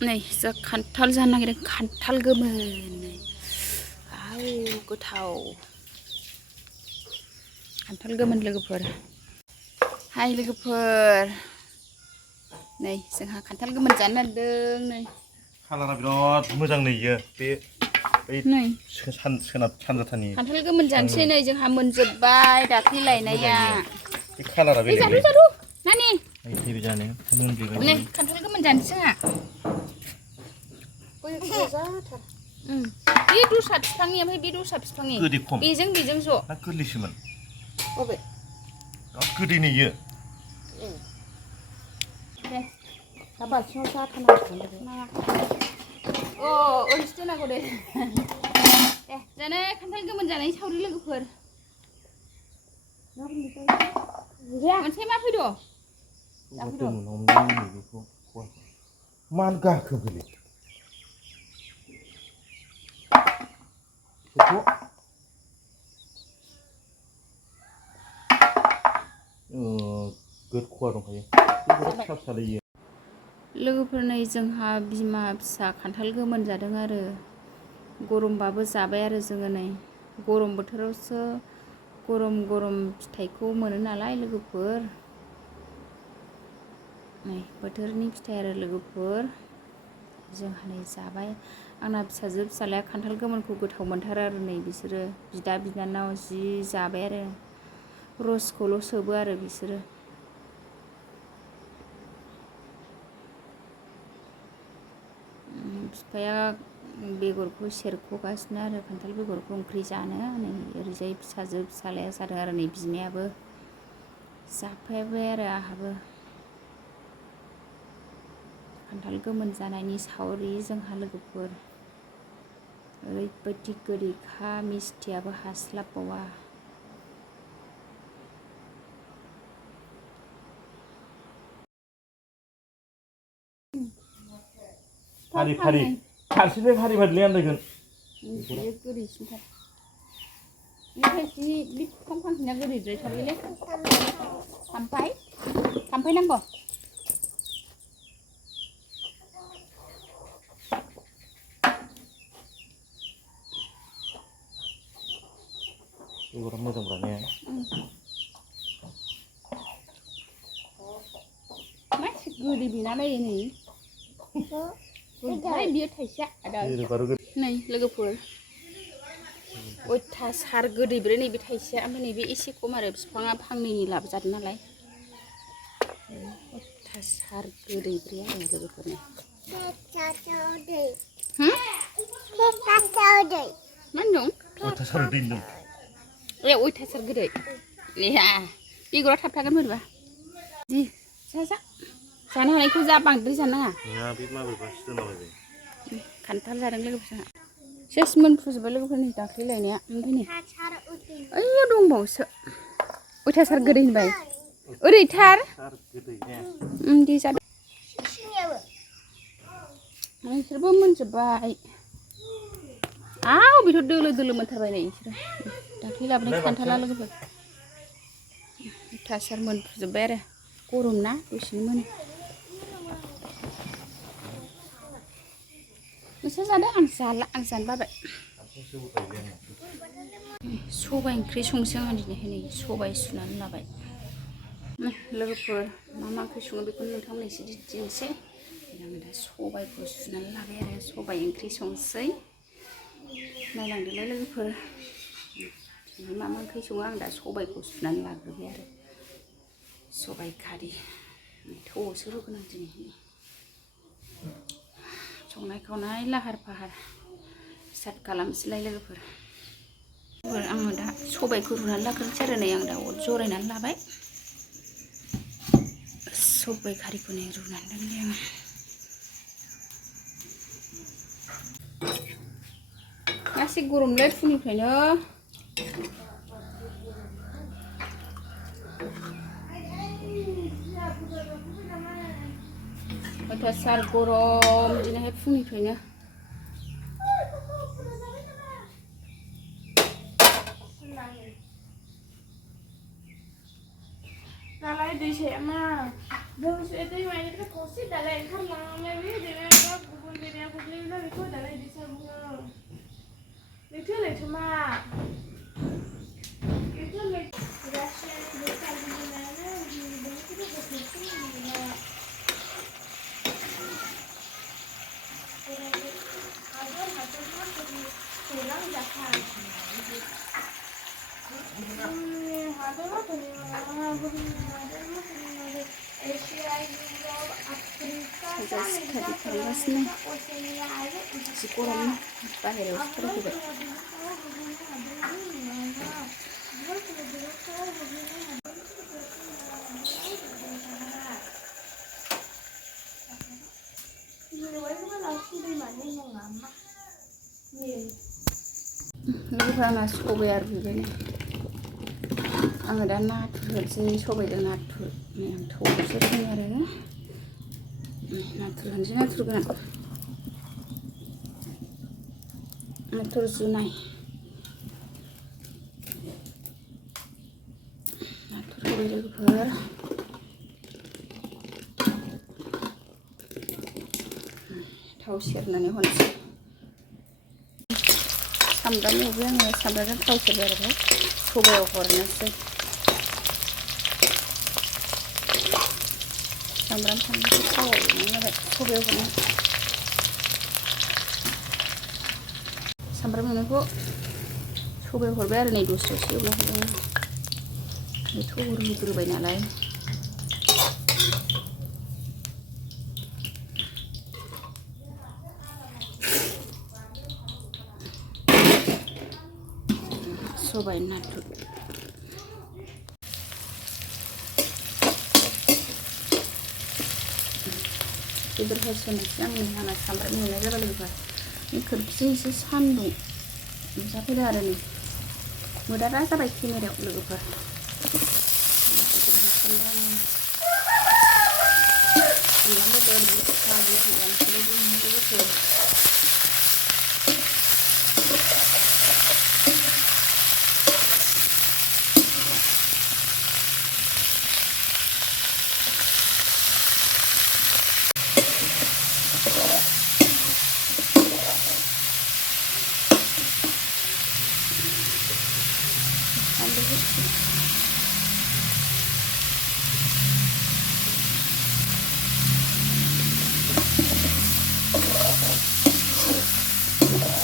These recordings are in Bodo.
नै जा खान्थाल जानो नागिरदों खान्थाल गोमोन नै आव गोथाव खान्थाल गोमोन लोगोफोर हाय लोगोफोर नै जोंहा खान्थाल गोमोन जानो नागिरदों नै कालारा बिराद मोजां नै इयो बे नै सोनाब सानजाथानि खान्थाल गोमोन जानोसै नै जोंहा मोनजोब्बाय दाख्लै लायनाया बे कालारा बेलेग जादु जादु नानि नैबे जानो मोनजोबबाय नै खान्थाल गोमोन जानोसै जोंहा बे दस्रा बिफांनि ओमफ्राय बे दस्रा बिफांनि गोदै खम बेजों ज' ना गोरलैसोमोन बबे गोदै नै इयो बाल्थिङाव जाथारनांगौ ओरैसो दोननांगौ दे जानो खान्थाल गोमोन जानायनि सावरि लोगोफोर मोनसे मा फैद' मान गाखो बेलाय गोदख'वा दंखायो फिसा फिसा लोगोफोर नै जोंहा बिमा फिसा खान्थाल गोमोन जादों आरो गरमबाबो जाबाय आरो जोङो नै गरम बोथोरावसो गरम गरम फिथाइखौ मोनो नालाय लोगोफोर नै बोथोरनि फिथाइ आरो लोगोफोर जोंहा नै जाबाय आंना फिसाजो फिसालाया खान्थाल गोमोनखौ गोथाव मोनथारो आरो नै बिसोरो बिदा बिनानाव जि जाबाय आरो रसखौल' सोबो आरो बिसोरो बिफाया बेगरखौ सेरख'गासिनो आरो खान्थाल बेगरखौ ओंख्रि जानो नै ओरैजाय फिसाजो फिसालाया जादों आरो नै बिमायाबो जाफैबाय आरो आंहाबो खान्थाल गोमोन जानायनि सावरि जोंहा लोगोफोर ओरैबायदि गोदैखा मिस्थियाबो हास्लाबबावा फारि फारि फारसेनिफ्राय फारि फारिलाय आन्दायगोन बेयो गोदैसिनथार बेनिफ्राय जि बे बिफां फांसेना गोदैद्रायथारलै थाम्फै नांगौ बेगरा मोजांब्रा ने मासे गोदै बेना नै गोदै बियो थाइसेया नै लोगोफोर अयथासार गोदैब्रे नैबे थाइसेया ओमफ्राय नैबे एसे खम आरो बिफाङा फांनैनि लाबोजादों नालाय अयथासार गोदैब्रे आरो लोगोफोरनि मा होनदों अयथासार दै दं ए अयथासार गोदै लेहा बेगरा थाबथागोन बोरैबा दि जा जानो हानायखौ जा बांद्राय जानो नाङा बे माबोरैबासो दोनलाबायबाय खान्थाल जादों लोगोफोर सेस मोनफ्रुजोब्बाय लोगोफोरनि दाख्लै लायनाया ओमफ्राय नै ओइयाव दंबावोसो अयथासार गोदै होनबाय ओरैथार दे जादों नोंसोरबो मोनजोब्बाय बेथ' दोलो दोलो मोनथारबाय नै बिसोरो दाख्लै लाबोनाय खान्थाला लोगोफोर अयथासार मोनफ्रुजोब्बाय आरो गरम ना दसेनो मोनो नोंसोर जादों आं जाला आं जानो बाबाय सबाइ ओंख्रि संसै आं दिनैहाय नै सबाइ सुनानै लाबाय लोगोफोर मा ओंख्रि सङो बेखौनो नोंथांमोन एसे दिन्थिनोसै आङो दा सबाइखौ सुनानै लाबाय आरो सबाइ ओंख्रि संसै नायलांदोलाय लोगोफोर मा ओंख्रि सङो आं दा सबाइखौ सुनानै लाग्रोबाय आरो सबाइ खारि थौआवसो रुगोन आं दिनै संनाय खावनाय लाहार फाहार स्टार्ट खालामसैलाय लोगोफोर आङो दा सबाइखौ रुनानै लाग्रोनोसै आरो नै आं दा अर जरायनानै लाबाय सबाइ खारिखौ नै रुनानै दोनबाय आङो गासै गरमलै फुंनिफ्रायनो अयथासार गरम दिनैहाय फुंनिफ्रायनो दालाय दै साया मा जोंसो दैमानिफ्राय खनसे दालाय ओंखारलांनानै Sudah sekali panas nih. Si kurang bahernya seperti itu. लोगोफोरा सबाय आरो बेबायदिनो आङो दा नाथुर होनोसै सबायजों नाथुर आं थौआवसो सङो आरो नाथुर होनोसै नाथुर गोनां नाथुर जुनाय नाथुर होबाय लोगोफोर थाव सेरनानै हरनोसै सामब्राम एवबाय आङो सामब्रामजों थाव सेरबाय आरो सबायाव हरनोसै सामब्राम फानलुखौ थावआव एवनानै होबाय सबायाव हरनो सामब्राम एवनायखौ सबायाव हरबाय आरो नै दसे एवना हरदों बेथ' रुग्रोबाय नालाय सबाय नाथुर बेदर होसननोसै आंनि आंना सामब्राम एवनाय जाबाय लोगोफोर खोरखिजों एसे सान्दुं नुजाफैदों आरो नै मोदारा जाबाय केमेरायाव लोगोफोर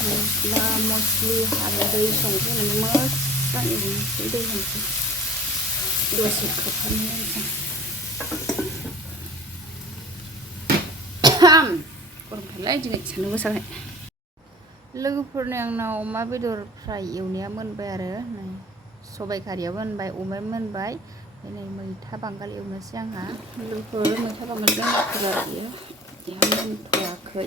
मस्ला मस्लि हालदै संख्रि होनानै मोजां एवनोसै दै होनोसै दसे खोबहाबनानै गरमथारलाय दिनै सान्दुं गोसाखाय लोगोफोरनि आंनाव अमा बेदर फ्राय एवनाया मोनबाय आरो नै सबाइ खारियाबो मोनबाय अमायाबो मोनबाय नै मैथा बांगाल एवनोसै आंहा लोगोफोर मैथा बांगालजों नाथुर आरो बेहा मोनथ'वाखै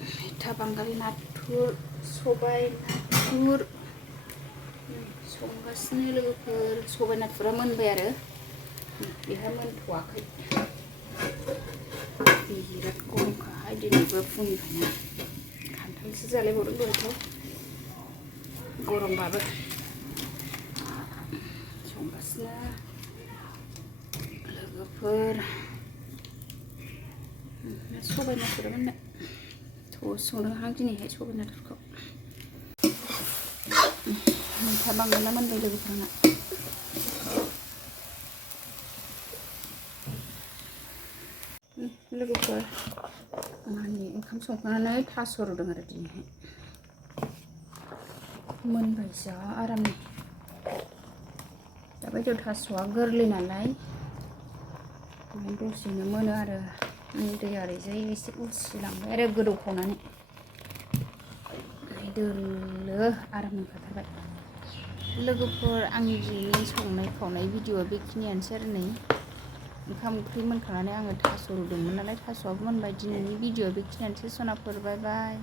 मैथा बांगाल नाथुर सबाय नाथुर संगासिनो लोगोफोर सबाय नाथुरा मोनबाय आरो बेहा मोनथ'वाखै बिराद गरमखाहाय दिनैबो फुंनिफ्रायनो खान्थालसो जालायबावदों दहायथ' गरमबाबो संगासिनो लोगोफोर सबाय नाथुरा मोनबाय थ' संदोंहां दिनैहाय सबाय नाथुरखौ मैथा बांगाला मोनबाय लोगोफोरना लोगोफोर मानि ओंखाम संखांनानै थास' रुदों आरो दिनैहाय मोनबाय जा आरामनो दाबायदियाव थास'आ गोरलै नालाय दसेनो मोनो आरो दैया ओरैजाय एसे उसिलांबाय आरो गोदौखावनानै दोलो आराम मोनखाथारबाय लोगोफोर आंनि दिनैनि संनाय खावनाय भिडिअआ बेखिनियानोसै आरो नै ओंखाम ओंख्रि मोनखांनानै आङो थास' रुदोंमोन नालाय थास'आबो मोनबाय दिनैनि भिडिअआ बेखिनियानोसै सनाफोर बाय बाय